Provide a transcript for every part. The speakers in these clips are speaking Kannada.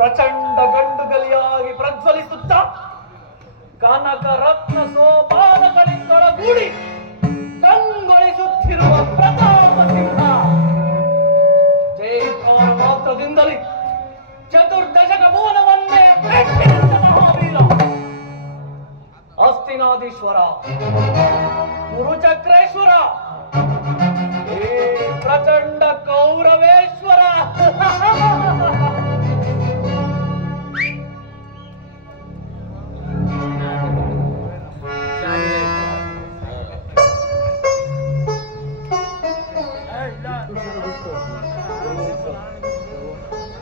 ಪ್ರಚಂಡ ಗಂಡುಗಲಿಯಾಗಿ ಪ್ರಜ್ವಲಿಸುತ್ತ ಕನಕ ರತ್ನ ಸೋಪಾನಗಳಿಂದೊಳಗೂಡಿ ಕಂಗೊಳಿಸುತ್ತಿರುವ ಪ್ರತಾಪ ಸಿಂಹ ಜಯಕಾರ ಮಾತ್ರದಿಂದಲೇ ಚತುರ್ದಶಕ ಭುವನವನ್ನೇ ಮೆಟ್ಟಿನಿಂದ ಮಹಾವೀರ ಹಸ್ತಿನಾದೀಶ್ವರ ಕುರುಚಕ್ರೇಶ್ವರ ಈ ಪ್ರಚಂಡ ಕೌರವೇಶ್ವರ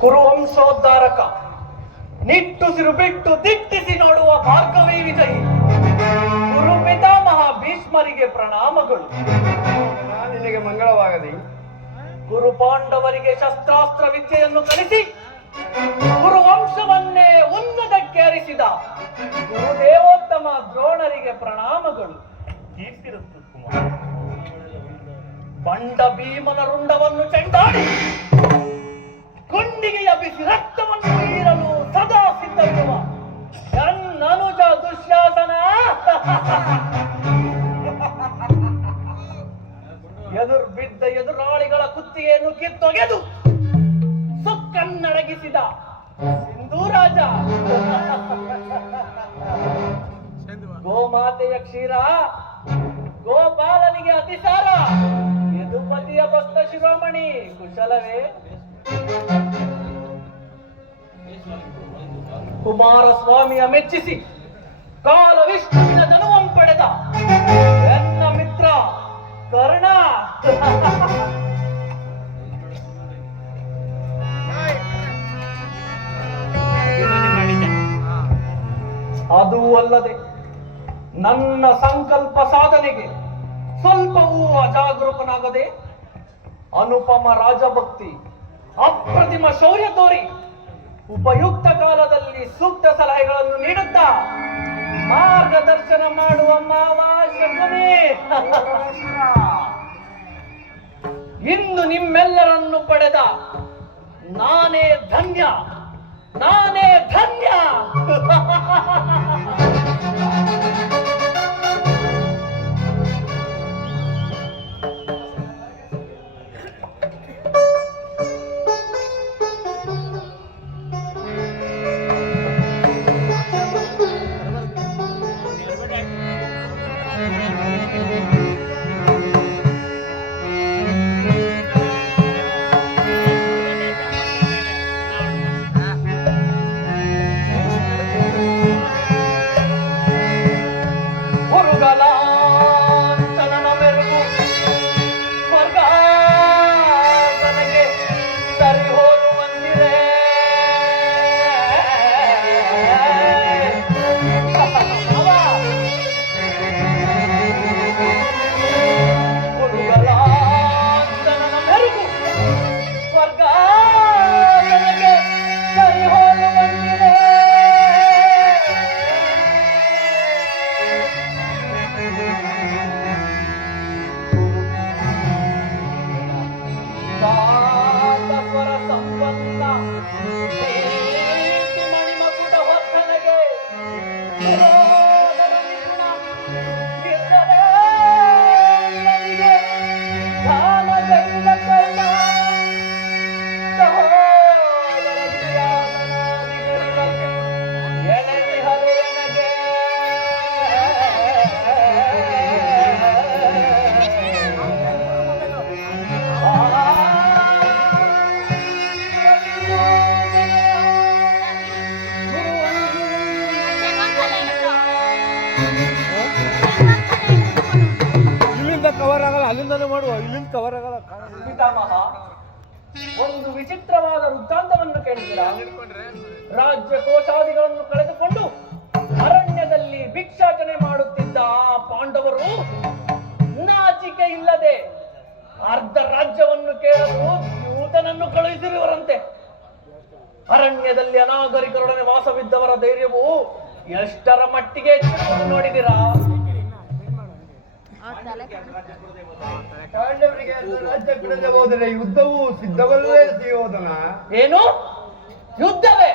ಕುರುವಂಶೋದ್ಧಾರಕ ನಿಟ್ಟುಸಿರು ಬಿಟ್ಟು ದಿಟ್ಟಿಸಿ ನೋಡುವ ಭಾರ್ಗವಿ ವಿಜಯಿ ಗುರು ಪಿತಾಮಹ ಭೀಷ್ಮರಿಗೆ ಪ್ರಣಾಮಗಳು. ನಿನಗೆ ಮಂಗಳವಾಗಲಿ. ಗುರು ಪಾಂಡವರಿಗೆ ಶಸ್ತ್ರಾಸ್ತ್ರ ವಿದ್ಯೆಯನ್ನು ಕಲಿಸಿ ಗುರುವಂಶವನ್ನೇ ಉನ್ನತಕ್ಕೇರಿಸಿದ ಗುರುದೇವೋತ್ತಮ ದ್ರೋಣರಿಗೆ ಪ್ರಣಾಮಗಳು. ಬಂಡ ಭೀಮನ ರುಂಡವನ್ನು ಚೆಂಡಾಡಿ ಗುಂಡಿಗೆ ಎಬ್ಬಿಸಿ ರಕ್ತವನ್ನು ಹೀರಲು ಸದಾ ಸಿದ್ಧವಿರುವ ನನ್ನನುಜ ದುಶ್ಯಾಸನ ಬಿದ್ದ ಎದುರಾಳಿಗಳ ಕುತ್ತಿಗೆಯನ್ನು ಕಿತ್ತೊಗೆದು ಸುಕ್ಕನ್ನಡಗಿಸಿದ ಸಿಂಧೂರಾಜ ಗೋಮಾತೆಯ ಕ್ಷೀರ ಗೋಪಾಲನಿಗೆ ಅತಿಸಾರ ಯದುಪತಿಯ ಭಕ್ತ ಶಿರೋಮಣಿ ಕುಶಲವೇ? ಕುಮಾರಸ್ವಾಮಿಯ ಮೆಚ್ಚಿಸಿ ಕಾಲ ವಿಷ್ಣುವಿನ ಧನುವಂ ಪಡೆದ ಎನ್ನ ಮಿತ್ರ ಕರ್ಣ ಅದೂ ಅಲ್ಲದೆ ನನ್ನ ಸಂಕಲ್ಪ ಸಾಧನೆಗೆ ಸ್ವಲ್ಪವೂ ಅಜಾಗರೂಕನಾಗದೆ ಅನುಪಮ ರಾಜಭಕ್ತಿ ಅಪ್ರತಿಮ ಶೌರ್ಯ ತೋರಿ ಉಪಯುಕ್ತ ಕಾಲದಲ್ಲಿ ಸೂಕ್ತ ಸಲಹೆಗಳನ್ನು ನೀಡುತ್ತಾ ಮಾರ್ಗದರ್ಶನ ಮಾಡುವ ಮಾವ ಶಕುನಿ ಇಂದು ನಿಮ್ಮೆಲ್ಲರನ್ನು ಪಡೆದ ನಾನೇ ಧನ್ಯ, ನಾನೇ ಧನ್ಯ. ಕವರ್ ಆಗಲ್ಲ, ಅಲ್ಲಿಂದಾನೆ ಮಾಡುವ, ಇಲ್ಲಿಂದ ಕವರ್ ಆಗಲ್ಲ. ಪಿತಾಮಹ, ಒಂದು ವಿಚಿತ್ರವಾದ ವೃತ್ತಾಂತವನ್ನು ಕೇಳಿದ್ದೀರಾ? ರಾಜ್ಯ ಕೋಶಾದಿಗಳನ್ನು ಕಳೆದುಕೊಂಡು ಅರಣ್ಯದಲ್ಲಿ ಭಿಕ್ಷಾಟನೆ ಮಾಡುತ್ತಿದ್ದ ಆ ಪಾಂಡವರು ನಾಚಿಕೆ ಇಲ್ಲದೆ ಅರ್ಧ ರಾಜ್ಯವನ್ನು ಕೇಳಲು ದೂತನನ್ನು ಕಳುಹಿಸಿರುವರಂತೆ. ಅರಣ್ಯದಲ್ಲಿ ಅನಾಗರಿಕರೊಡನೆ ವಾಸವಿದ್ದವರ ಧೈರ್ಯವು ಎಷ್ಟರ ಮಟ್ಟಿಗೆ ನೋಡಿದಿರಾ? ಪಾಂಡವರಿಗೆ ರಾಜ್ಯ ಬಿಡದೆ ಹೋದರೆ ಯುದ್ಧವು ಸಿದ್ಧವಲ್ಲೇ ಸಿಯೋದನ? ಏನು ಯುದ್ಧವೇ?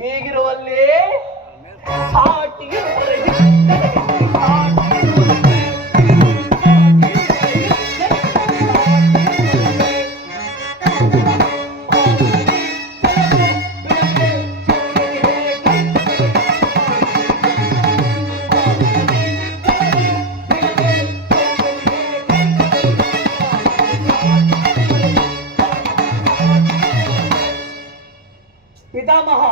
ಹೀಗಿರುವಲ್ಲಿ ಸಾಟಿ ಇರುವವರೆಗೆ ನನಗೆ ಸಾಟಿ ಇರುವವರೆಗೆ ಪಿತಾಮಹ,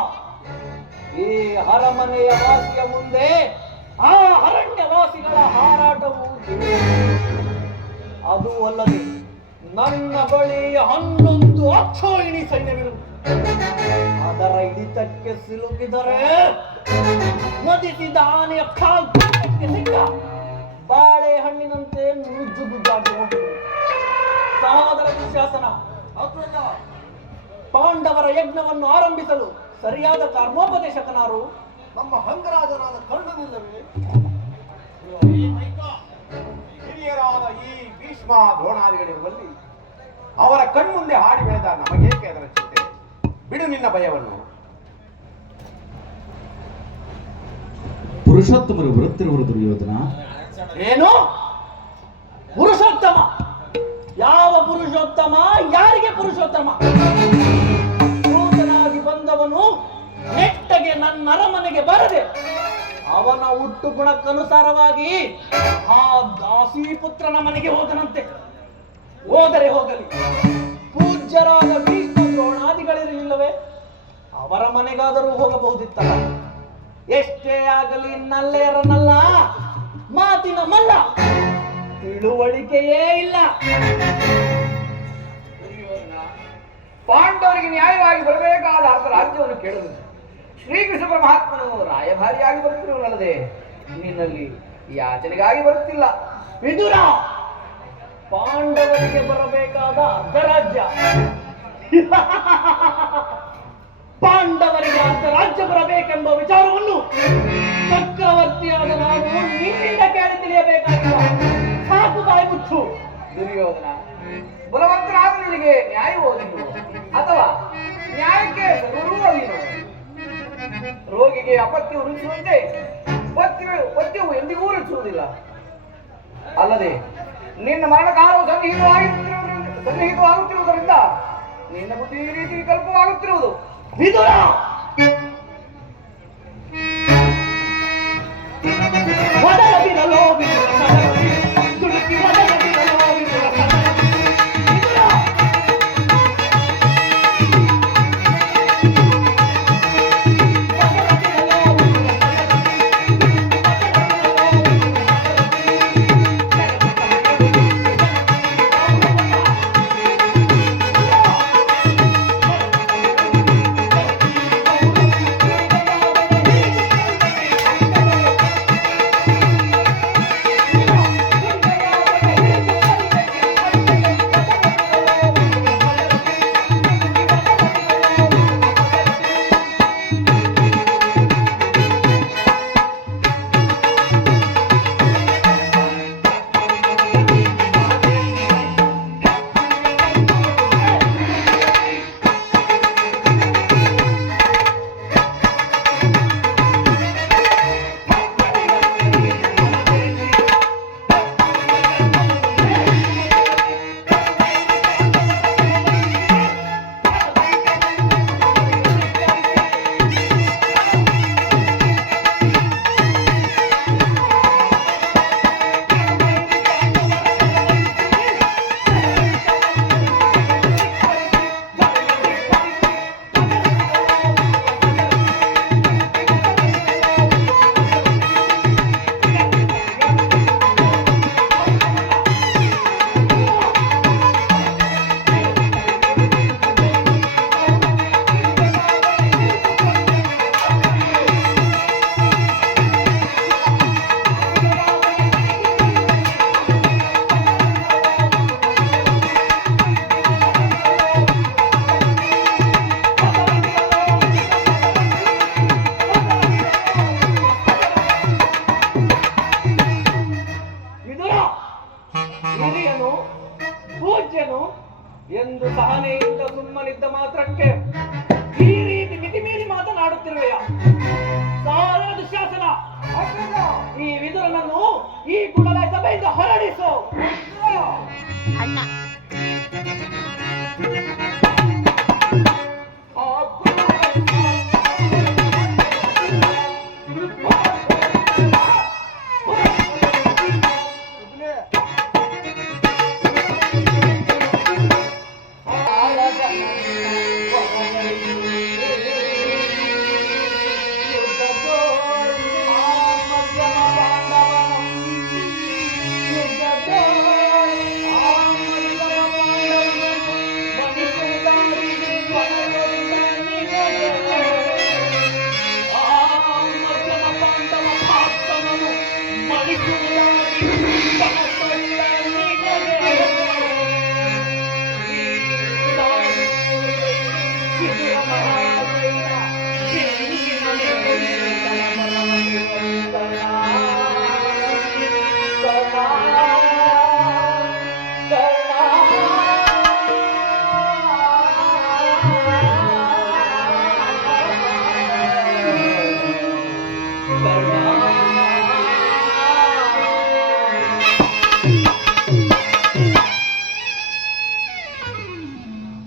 ಈ ಅರಮನೆಯ ವಾಸಿಯ ಮುಂದೆ ಆ ಅರಣ್ಯವಾಸಿಗಳ ಹಾರಾಟವು ಅದು ಅಲ್ಲದೆ ನನ್ನ ಬಳಿ 11 ಅಕ್ಷೋಹಿಣಿ ಸೈನ್ಯವಿರುವುದು. ಅದರ ಹಿಡಿತಕ್ಕೆ ಸಿಲುಕಿದರೆ ಮದಿಸಿದ ಆನೆಯ ಕಾಲ್ಗೆ ಸಿಕ್ಕ ಬಾಳೆಹಣ್ಣಿನಂತೆ ನುಜ್ಜುಗುಜ್ಜಾಗಿ ಹೋಗುವುದು. ಸಹೋದರ ದುಶ್ಯಾಸನ, ಪಾಂಡವರ ಯಜ್ಞವನ್ನು ಆರಂಭಿಸಲು ಸರಿಯಾದ ಕರ್ಮೋಪದೇಶಕನಾರು ನಮ್ಮ ಹಂಗರಾಜನಾದ ಕರ್ಣನಿಲ್ಲವೇ? ಹಿರಿಯರಾದ ಈ ಭೀಷ್ಮ ದ್ರೋಣಾದಿಗಳಿರುವಲ್ಲಿ ಅವರ ಕಣ್ಮುಂದೆ ಹಾಡಿ ಬೆಳೆದ ನಮಗೇಕೆ ಅದರ ಚಿಂತೆ? ಬಿಡು ನಿನ್ನ ಭಯವನ್ನು. ಪುರುಷೋತ್ತಮರು ಬರುತ್ತಿರುವರು ದುರ್ಯೋಧನ. ಏನು ಪುರುಷೋತ್ತಮ? ಯಾವ ಪುರುಷೋತ್ತಮ? ಯಾರಿಗೆ ಪುರುಷೋತ್ತಮ? ನೂತನಾಗಿ ಬಂದವನು ನೆಟ್ಟಗೆ ನನ್ನ ಅರಮನೆಗೆ ಬರದೆ ಅವನ ಹುಟ್ಟು ಗುಣಕ್ಕನುಸಾರವಾಗಿ ಆ ದಾಸಿಪುತ್ರನ ಮನೆಗೆ ಹೋದನಂತೆ. ಹೋದರೆ ಹೋಗಲಿ, ಪೂಜ್ಯರಾದ ಭೀಷ್ಮ ದ್ರೋಣಾದಿಗಳಿರಲಿಲ್ಲವೇ? ಅವರ ಮನೆಗಾದರೂ ಹೋಗಬಹುದಿತ್ತಲ್ಲ. ಎಷ್ಟೇ ಆಗಲಿ ನಲ್ಲೆಯರನಲ್ಲ, ಮಾತಿನ ಮಲ್ಲ, ತಿಳುವಳಿಕೆಯೇ ಇಲ್ಲ. ಪಾಂಡವರಿಗೆ ನ್ಯಾಯವಾಗಿ ಬರಬೇಕಾದ ಅರ್ಧ ರಾಜ್ಯವನ್ನು ಕೇಳುವುದು. ಶ್ರೀಕೃಷ್ಣ ಪರಮಾತ್ಮನು ರಾಯಭಾರಿಯಾಗಿ ಬರುತ್ತಿರುವನಲ್ಲದೆ ನಿನ್ನಲ್ಲಿ ಯಾಚನೆಗಾಗಿ ಬರುತ್ತಿಲ್ಲ. ವಿದುರ, ಪಾಂಡವರಿಗೆ ಬರಬೇಕಾದ ಅರ್ಧ ರಾಜ್ಯ, ಪಾಂಡವರಿಗೆ ಅರ್ಧ ರಾಜ್ಯ ಬರಬೇಕೆಂಬ ವಿಚಾರವನ್ನು ಚಕ್ರವರ್ತಿಯಾದ ನಾನು ನಿನ್ನಿಂದ ಕೇಳಿ ತಿಳಿಯಬೇಕಾಗಿಲ್ಲ. ಸಾಕು ಬಾಯಿ ಮುಚ್ಚು. ದುರ್ಯೋಧನ, ಬಲವಂತನಾದ ನಿನಗೆ ನ್ಯಾಯ ಓದಿನು ಅಥವಾ ನ್ಯಾಯಕ್ಕೆ ಸರುವುದಿನು? ರೋಗಿಗೆ ಅಪತ್ಯವು ರುಚಿಸುವಂತೆ ಪಥ್ಯವು ಎಂದಿಗೂ ರುಚಿಸುವುದಿಲ್ಲ. ಅಲ್ಲದೆ ನಿನ್ನ ಮರಣಕಾಲವು ಸನ್ನಿಹಿತವಾಗುತ್ತಿರುವುದರಿಂದ ನಿನ್ನ ಬುದ್ಧಿ ಈ ರೀತಿ ಕಲ್ಪವಾಗುತ್ತಿರುವುದು. ವಿದುರ, ಒದಗದಿರಲೋ ವಿದುರ ಸದಗತಿ, ದುಡುಕಿ ಒದಗದಿರಲೋ ವಿದುರ ಸದಗತಿ. ವಿದುರ, ರಾಜನು ಪೂಜ್ಯನು ಎಂದು ಸಹನೆಯಿಂದ ಸುಮ್ಮನಿದ್ದ ಮಾತ್ರಕ್ಕೆ ಈ ರೀತಿ ಮಿತಿಮೀರಿ ಮಾತನಾಡುತ್ತಿರುವೆಯ ಸಾರ ದುಶ್ಯಾಸನ. ಈ ವಿದುರನನ್ನು ಈ ಕೂಡಲೇ ಸಭೆಯಿಂದ ಹೊರಡಿಸು. ಅಣ್ಣ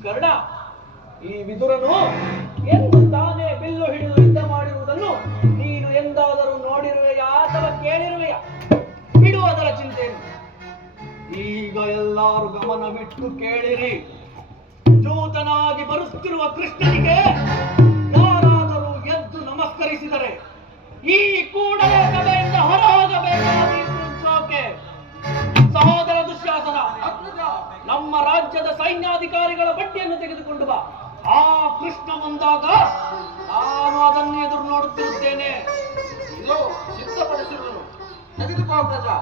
ಕರ್ಣ, ಈ ವಿದುರನು ಎಂದು ತಾನೇ ಬಿಲ್ಲು ಹಿಡಿದು ಯುದ್ಧ ಮಾಡಿರುವುದನ್ನು ನೀನು ಎಂದಾದರೂ ನೋಡಿರುವೆಯಾ ಅಥವಾ ಕೇಳಿರುವೆಯಾ? ಬಿಡುವುದರ ಚಿಂತೆಯನ್ನು ಈಗ ಎಲ್ಲರೂ ಗಮನವಿಟ್ಟು ಕೇಳಿರಿ. ಜೂತನಾಗಿ ಬರುತ್ತಿರುವ ಕೃಷ್ಣನಿಗೆ ಯಾರಾದರೂ ಎದ್ದು ನಮಸ್ಕರಿಸಿದರೆ ಈ ಕೂಡಲೇ ಸಭೆಯಿಂದ ಹೊರಹೋಗಬೇಕಾದೀತು. ಸಹೋದರ ದುಶ್ಯಾಸನ, ನಮ್ಮ ರಾಜ್ಯದ ಸೈನ್ಯಾಧಿಕಾರಿಗಳ ಬಡ್ಡಿಯನ್ನು ತೆಗೆದುಕೊಂಡು ಬಾ. ಆ ಕೃಷ್ಣ ಬಂದಾಗ ನಾನು ಅದನ್ನು ಎದುರು ನೋಡುತ್ತಿರುತ್ತೇನೆ. ಸಿದ್ಧಪಡಿಸಿರುವನು, ತೆಗೆದುಕೋ ಪ್ರಜಾ.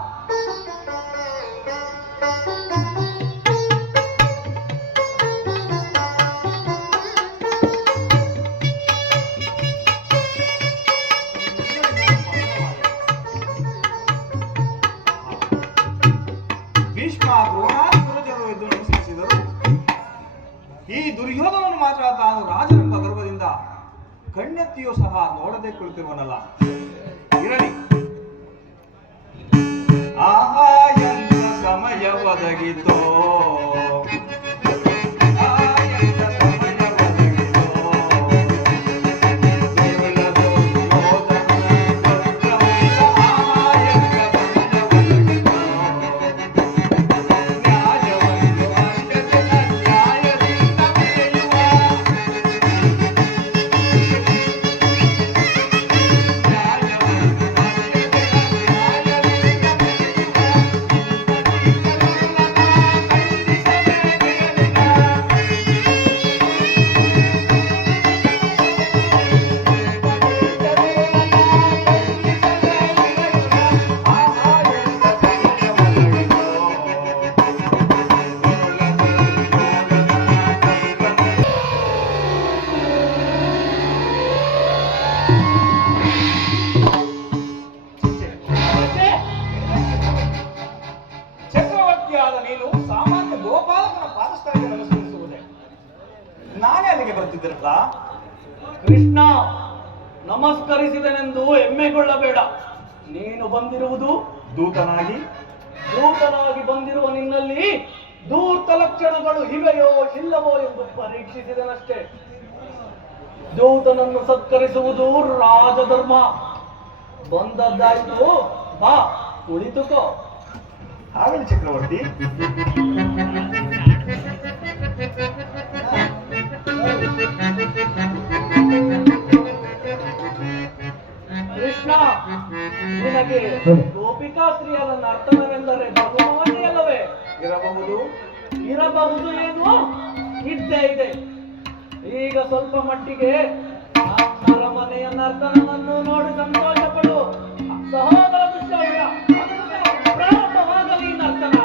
ಭೀಷ್ಮ ದ್ರೋಣಾಚಾರ್ಯರು ಎಂದು ನಮಸ್ಕರಿಸಿದರು. ಈ ದುರ್ಯೋಧನನು ಮಾತ್ರ ತಾನು ರಾಜನೆಂಬ ಗರ್ವದಿಂದ ಕಣ್ಣೆತ್ತಿಯೂ ಸಹ ನೋಡದೆ ಕುಳಿತಿರುವನಲ್ಲ. ಇರಲಿ, ಆಹಾ ಎಂತ ಸಮಯ ಒದಗಿತೋ, ಚಕ್ರವರ್ತಿಯಾದ ನೀನು ಸಾಮಾನ್ಯ ಗೋಪಾಲಕನ ಪಾದಸ್ಥಳಕ್ಕೆ ನಮಸ್ಕರಿಸುವುದೇ? ನಾನೇ ಅಲ್ಲಿಗೆ ಬರ್ತಿದ್ದಿರಲ್ಲ. ಕೃಷ್ಣ, ನಮಸ್ಕರಿಸಿದನೆಂದು ಹೆಮ್ಮೆಗೊಳ್ಳಬೇಡ. ನೀನು ಬಂದಿರುವುದು ದೂತನಾಗಿ ಬಂದಿರುವ ನಿನ್ನಲ್ಲಿ ಧೂರ್ತ ಲಕ್ಷಣಗಳು ಇವೆಯೋ ಇಲ್ಲವೋ ಎಂದು ಪರೀಕ್ಷಿಸಿದನಷ್ಟೇ. ದೂತನನ್ನು ಸತ್ಕರಿಸುವುದು ರಾಜಧರ್ಮ. ಬಂದದ್ದಾಯ್ತು, ಬಾ ಕುಳಿತುಕೋ. ಆಗಲಿ ಚಕ್ರವರ್ತಿ. ಕೃಷ್ಣ, ನಿನಗೆ ಗೋಪಿಕಾ ಸ್ತ್ರೀಯರ ನರ್ತನವೆಂದರೆ ಬಹುಮಾನಿಯಲ್ಲವೇ? ಇರಬಹುದು ಏನು, ಇದ್ದೇ ಇದೆ. ಈಗ ಸ್ವಲ್ಪ ಮಟ್ಟಿಗೆ ಅರಮನೆಯ ನರ್ತನವನ್ನು ನೋಡಿ ಸಂತೋಷ ಪಡು. ಸಹೋದರ ದುಶ್ಯಾಸನ, ಪ್ರಾರಂಭವಾಗಲಿ ನರ್ತನ.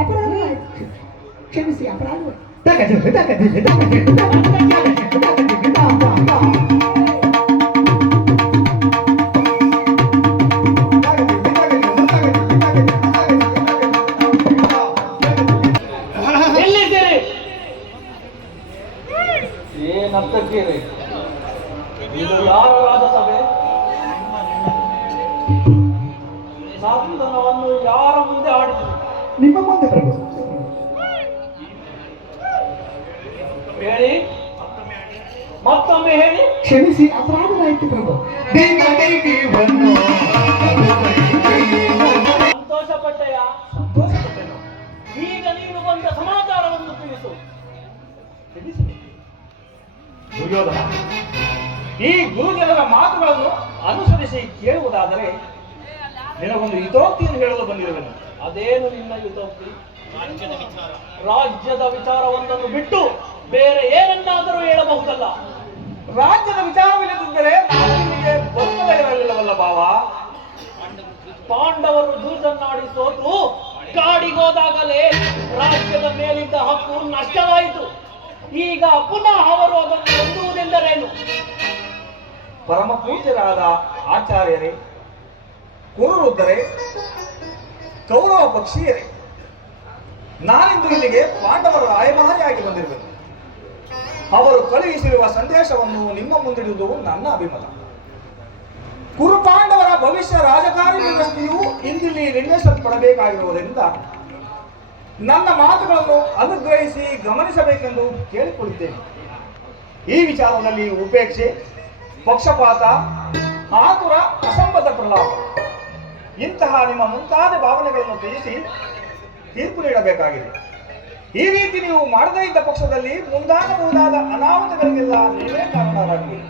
ಅಪರಾಧವಾಯಿತು. ಕ್ಷಮಿಸಿ, ಅಪರಾಧವಾಯಿತು. ಎಲ್ಲಿದ್ದೀರಿ? ಏನಂತಕ್ಕೇರಿ? ಇದು ಯಾರ ರಾಜಸಭೆ? ಸಾಧನವನ್ನು ಯಾರ ಮುಂದೆ ಆಡಿದರು? ನಿಮ್ಮ ಮುಂದೆ ಪ್ರಭು. ಹೇಳಿ, ಮತ್ತೊಮ್ಮೆ ಹೇಳಿ. ಕ್ಷಮಿಸಿ, ಅಪರಾಧವಾಯಿತು ಪ್ರಭು. ಸಂತೋಷಪಟ್ಟೆಯ? ಈಗ ನೀನು ಬಂದ ಸಮಾಚಾರವನ್ನು ತಿಳಿಸು. ದುರ್ಯೋಧನ, ಈ ಗುರುಜನರ ಮಾತುಗಳನ್ನು ಅನುಸರಿಸಿ ಕೇಳುವುದಾದರೆ ನಿನಗೊಂದು ಹಿತೋಕ್ತಿಯನ್ನು ಹೇಳಲು ಬಂದಿರುವೆನು. ಅದೇನು ನಿನ್ನ ಯುತೋಕ್ತಿ? ರಾಜ್ಯದ ವಿಚಾರವೊಂದನ್ನು ಬಿಟ್ಟು ಬೇರೆ ಏನನ್ನಾದರೂ ಹೇಳಬಹುದಲ್ಲ. ರಾಜ್ಯದ ವಿಚಾರವಿಲ್ಲದಿದ್ದರೆ ನಾನು ನಿಮಗೆ ಬರುತ್ತಲೇ ಇರಲಿಲ್ಲವಲ್ಲ ಭಾವ. ಪಾಂಡವರು ಜೂಜನ್ನಾಡಿ ಸೋತು ಕಾಡಿಗೋದಾಗಲೇ ರಾಜ್ಯದ ಮೇಲಿದ್ದ ಹಕ್ಕು ನಷ್ಟವಾಯಿತು. ಈಗ ಪುನಃ ಅವರು ಅದನ್ನು ಹೊಂದುವುದೆಂದರೇನು? ಪರಮ ಪೂಜ್ಯರಾದ ಆಚಾರ್ಯರೇ, ಕುರುವೃದ್ಧರೇ, ಕೌರವ ಪಕ್ಷೀಯರೇ, ನಾನಿಂದು ಇಲ್ಲಿಗೆ ಪಾಂಡವರ ರಾಯಭಾರಿಯಾಗಿ ಬಂದಿರುವೆನು. ಅವರು ಕಳುಹಿಸಿರುವ ಸಂದೇಶವನ್ನು ನಿಮ್ಮ ಮುಂದಿಡುವುದು ನನ್ನ ಅಭಿಮತ. ಕುರುಪಾಂಡವರ ಭವಿಷ್ಯ ರಾಜಕಾರಿ ವ್ಯವಸ್ಥೆಯು ಇಂದಿಲ್ಲಿ ನಿರ್ಣಯಿಸಲ್ಪಡಬೇಕಾಗಿರುವುದರಿಂದ ನನ್ನ ಮಾತುಗಳನ್ನು ಅನುಗ್ರಹಿಸಿ ಗಮನಿಸಬೇಕೆಂದು ಕೇಳಿಕೊಳ್ಳುತ್ತೇನೆ. ಈ ವಿಚಾರದಲ್ಲಿ ಉಪೇಕ್ಷೆ, ಪಕ್ಷಪಾತ, ಆತುರ, ಅಸಂಬದ್ಧ ಪ್ರಲಾಪ ಇಂತಹ ನಿಮ್ಮ ಮುಂತಾದ ಭಾವನೆಗಳನ್ನು ತ್ಯಜಿಸಿ ತೀರ್ಪು ನೀಡಬೇಕಾಗಿದೆ. ಈ ರೀತಿ ನೀವು ಮಾಡದೇ ಇದ್ದ ಪಕ್ಷದಲ್ಲಿ ಮುಂದಾಗಬಹುದಾದ ಅನಾಹುತಗಳಿಗೆಲ್ಲ ನೀವೇ ಕಾರಣರಾಗುವುದು.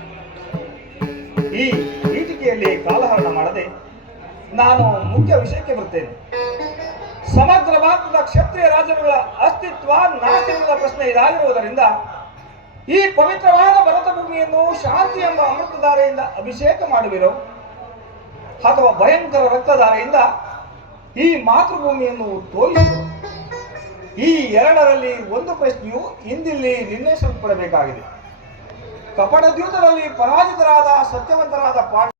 ಈ ಪೀಠಿಕೆಯಲ್ಲಿ ಕಾಲಹರಣ ಮಾಡದೆ ನಾನು ಮುಖ್ಯ ವಿಷಯಕ್ಕೆ ಬರುತ್ತೇನೆ. ಸಮಗ್ರ ಭಾರತದ ಕ್ಷತ್ರಿಯ ರಾಜರುಗಳ ಅಸ್ತಿತ್ವ ನಾಸ್ತಿತ್ವದ ಪ್ರಶ್ನೆ ಇದಾಗಿರುವುದರಿಂದ ಈ ಪವಿತ್ರವಾದ ಭರತ ಭೂಮಿಯನ್ನು ಶಾಂತಿ ಎಂಬ ಅಮೃತಧಾರೆಯಿಂದ ಅಭಿಷೇಕ ಮಾಡುವಿರೋ ಅಥವಾ ಭಯಂಕರ ರಕ್ತಧಾರೆಯಿಂದ ಈ ಮಾತೃಭೂಮಿಯನ್ನು ತೋರಿಸುವರು. ಈ ಎರಡರಲ್ಲಿ ಒಂದು ಪ್ರಶ್ನೆಯು ಇಂದಿಲ್ಲಿ ನಿರ್ಣಯಿಸಲ್ಪಡಬೇಕಾಗಿದೆ. ಕಪಟದ್ಯೂತದಲ್ಲಿ ಪರಾಜಿತರಾದ ಸತ್ಯವಂತರಾದ ಪಾಂಡ